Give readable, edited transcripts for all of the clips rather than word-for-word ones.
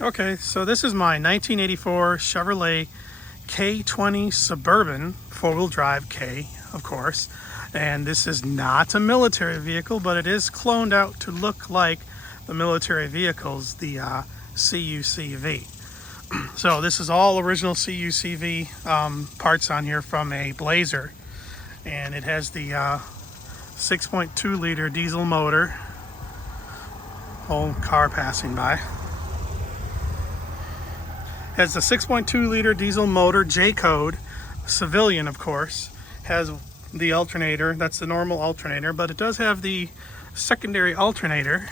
Okay, so this is my 1984 Chevrolet K20 Suburban four-wheel drive K, of course. And this is not a military vehicle, but it is cloned out to look like the military vehicles, the CUCV. So this is all original CUCV parts on here from a Blazer. And it has the 6.2 liter diesel motor. Whole car passing by. Has the 6.2 liter diesel motor, J-code, civilian of course. Has the alternator, that's the normal alternator, but it does have the secondary alternator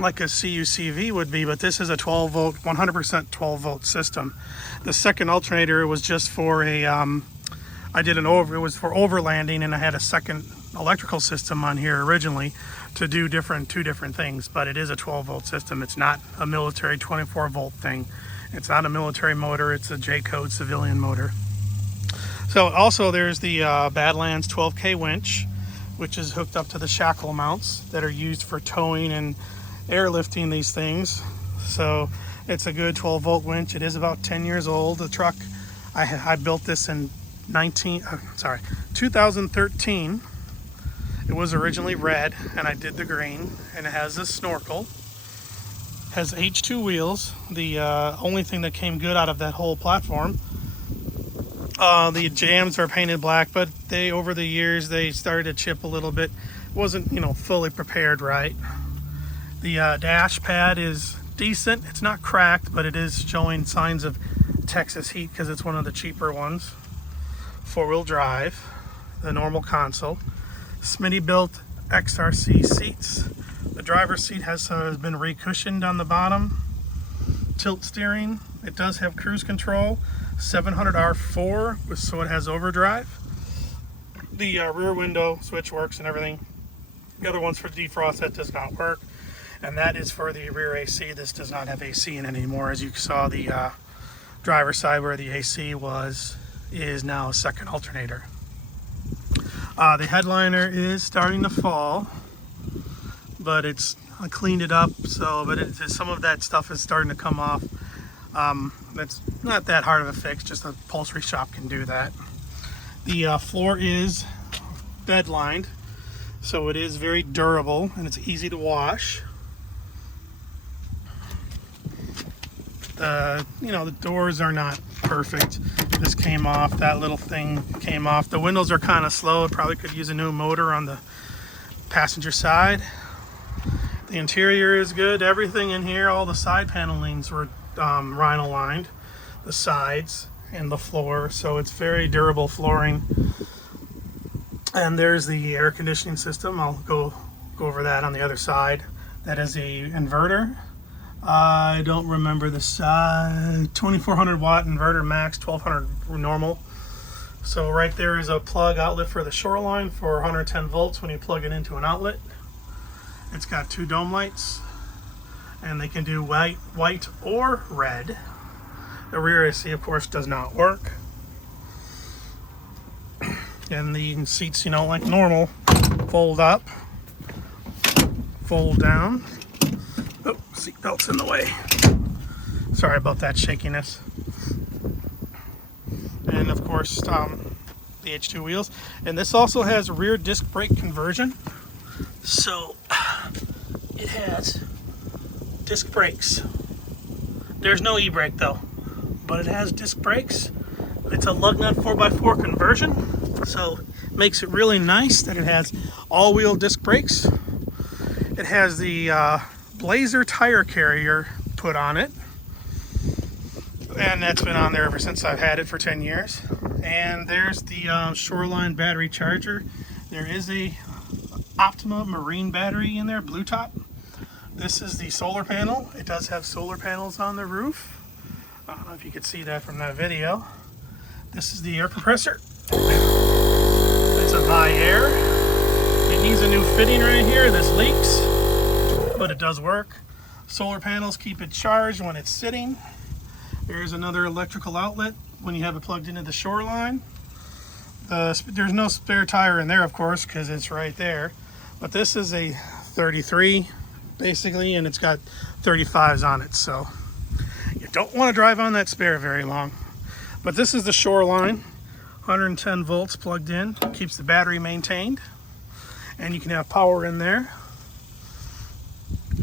like a CUCV would be, but this is a 12 volt, 100% 12 volt system. The second alternator was just for a, it was for overlanding, and I had a second electrical system on here originally to do two different things, but it is a 12 volt system. It's not a military 24 volt thing. It's not a military motor, it's a J-code civilian motor. So also there's the Badlands 12K winch, which is hooked up to the shackle mounts that are used for towing and airlifting these things. So it's a good 12 volt winch. It is about 10 years old. The truck, I built this in 2013. It was originally red and I did the green, and it has a snorkel. Has H2 wheels, the only thing that came good out of that whole platform. The jams are painted black, but over the years they started to chip a little bit. It wasn't, fully prepared right. The dash pad is decent. It's not cracked, but it is showing signs of Texas heat because it's one of the cheaper ones. Four-wheel drive, the normal console. Smitty built XRC seats. The driver's seat has been re-cushioned on the bottom. Tilt steering. It does have cruise control. 700R4, so it has overdrive. The rear window switch works and everything. The other one's for defrost, that does not work. And that is for the rear AC. This does not have AC in it anymore. As you saw, the driver's side where the AC was is now a second alternator. The headliner is starting to fall, but I cleaned it up, but some of that stuff is starting to come off. It's not that hard of a fix, just a upholstery shop can do that. The floor is bed lined, so it is very durable and it's easy to wash. The doors are not perfect. This came off, that little thing came off. The windows are kind of slow. It probably could use a new motor on the passenger side. The interior is good. Everything in here, all the side panelings were rhino lined, the sides and the floor, so it's very durable flooring. And there's the air conditioning system. I'll go over that on the other side. That is a inverter. I don't remember the size. 2400 watt inverter max, 1200 normal. So right there is a plug outlet for the Shoreline for 110 volts when you plug it into an outlet. It's got two dome lights, and they can do white or red. The rear AC, of course, does not work. And the seats, like normal, fold up, fold down. Oh, seat belt's in the way. Sorry about that shakiness. And of course, the H2 wheels. And this also has rear disc brake conversion. So it has disc brakes. There's no e-brake though, but it has disc brakes. It's a lug nut 4x4 conversion, so it makes it really nice that it has all-wheel disc brakes. It has the Blazer tire carrier put on it, and that's been on there ever since I've had it for 10 years. And there's the Shoreline battery charger. There is a Optima Marine battery in there, blue top. This is the solar panel. It does have solar panels on the roof. I don't know if you could see that from that video. This is the air compressor. It's a Vi-Air. It needs a new fitting right here. This leaks, but it does work. Solar panels keep it charged when it's sitting. There's another electrical outlet when you have it plugged into the Shoreline. There's no spare tire in there, of course, because it's right there. But this is a 33, basically, and it's got 35s on it. So don't want to drive on that spare very long. But this is the Shoreline, 110 volts plugged in, keeps the battery maintained, and you can have power in there.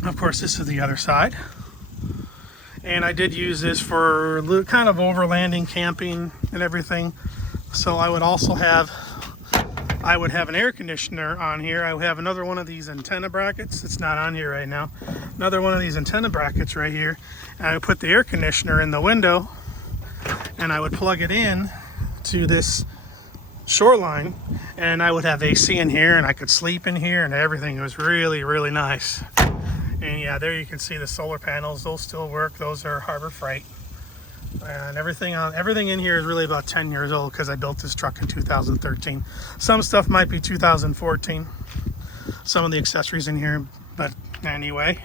Of course, this is the other side. And I did use this for kind of overlanding, camping, and everything. So I would also have, an air conditioner on here. I would have another one of these antenna brackets. It's not on here right now. Another one of these antenna brackets right here. And I would put the air conditioner in the window, and I would plug it in to this Shoreline, and I would have AC in here, and I could sleep in here, and everything. It was really, really nice. And yeah, there you can see the solar panels. Those still work. Those are Harbor Freight. And everything in here is really about 10 years old because I built this truck in 2013. Some stuff might be 2014. Some of the accessories in here, but anyway.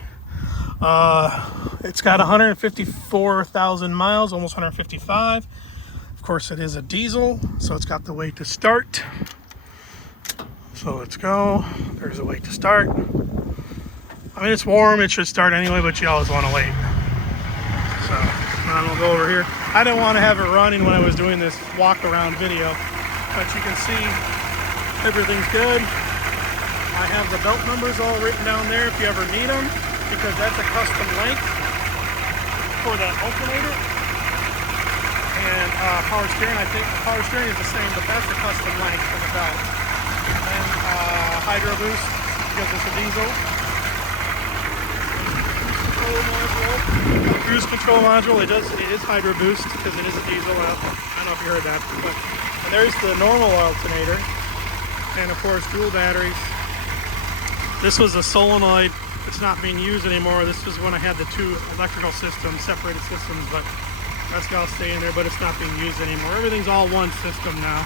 It's got 154,000 miles, almost 155. Of course, it is a diesel, so it's got the way to start. So let's go. There's a way to start. I mean, it's warm, it should start anyway, but you always want to wait. So, I'm gonna go over here. I didn't want to have it running when I was doing this walk around video, but you can see everything's good. I have the belt numbers all written down there if you ever need them, because that's a custom length for that alternator. And power steering, I think power steering is the same, but that's the custom length for the belt. And hydro boost, because it's a diesel. Cruise control module, it is hydro boost because it is a diesel. I don't know if you heard that, but and there's the normal alternator, and of course dual batteries. This was a solenoid. It's not being used anymore. This was when I had the two electrical systems, separated systems, but that's gotta stay in there. But it's not being used anymore. Everything's all one system now.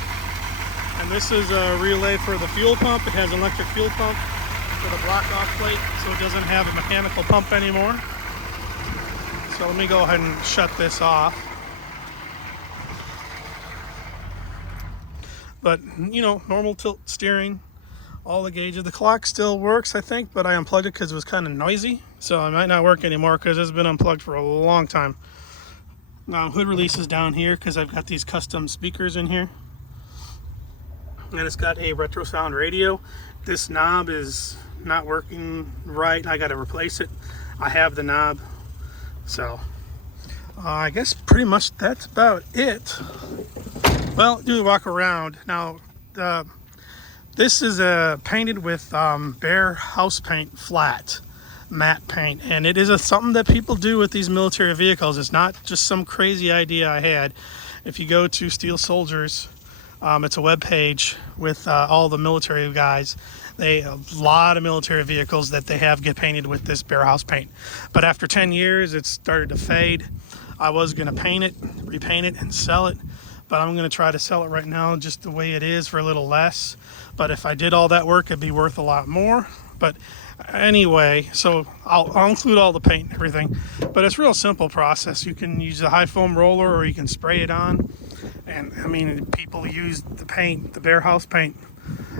And this is a relay for the fuel pump. It has an electric fuel pump for the block off plate, so it doesn't have a mechanical pump anymore. So let me go ahead and shut this off. But you know, normal tilt steering, all the gauges. The clock still works, I think, but I unplugged it because it was kind of noisy, so it might not work anymore because it's been unplugged for a long time. Now hood release is down here because I've got these custom speakers in here, and it's got a retro sound radio. This knob is not working right. I got to replace it. I have the knob, so I guess pretty much that's about it. Well, do walk around now. This is painted with bare house paint, flat matte paint, and it is something that people do with these military vehicles. It's not just some crazy idea I had. If you go to Steel Soldiers, it's a web page with all the military guys. A lot of military vehicles that they have get painted with this bare house paint. But after 10 years, it started to fade. I was going to paint it, repaint it, and sell it. But I'm going to try to sell it right now just the way it is for a little less. But if I did all that work, it'd be worth a lot more. But anyway, so I'll include all the paint and everything. But it's a real simple process. You can use a high foam roller or you can spray it on. And I mean, people use the paint, the bare house paint,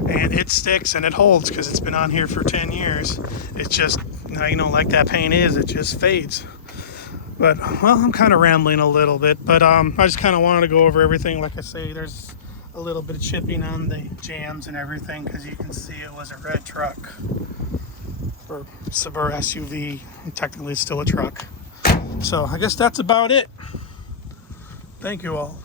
and it sticks and it holds because it's been on here for 10 years. It's just, you know, like that paint is, it just fades. But, well, I'm kind of rambling a little bit, but I just kind of wanted to go over everything. Like I say, there's a little bit of chipping on the jams and everything because you can see it was a red truck. Or Suburban SUV, technically it's still a truck. So I guess that's about it. Thank you all.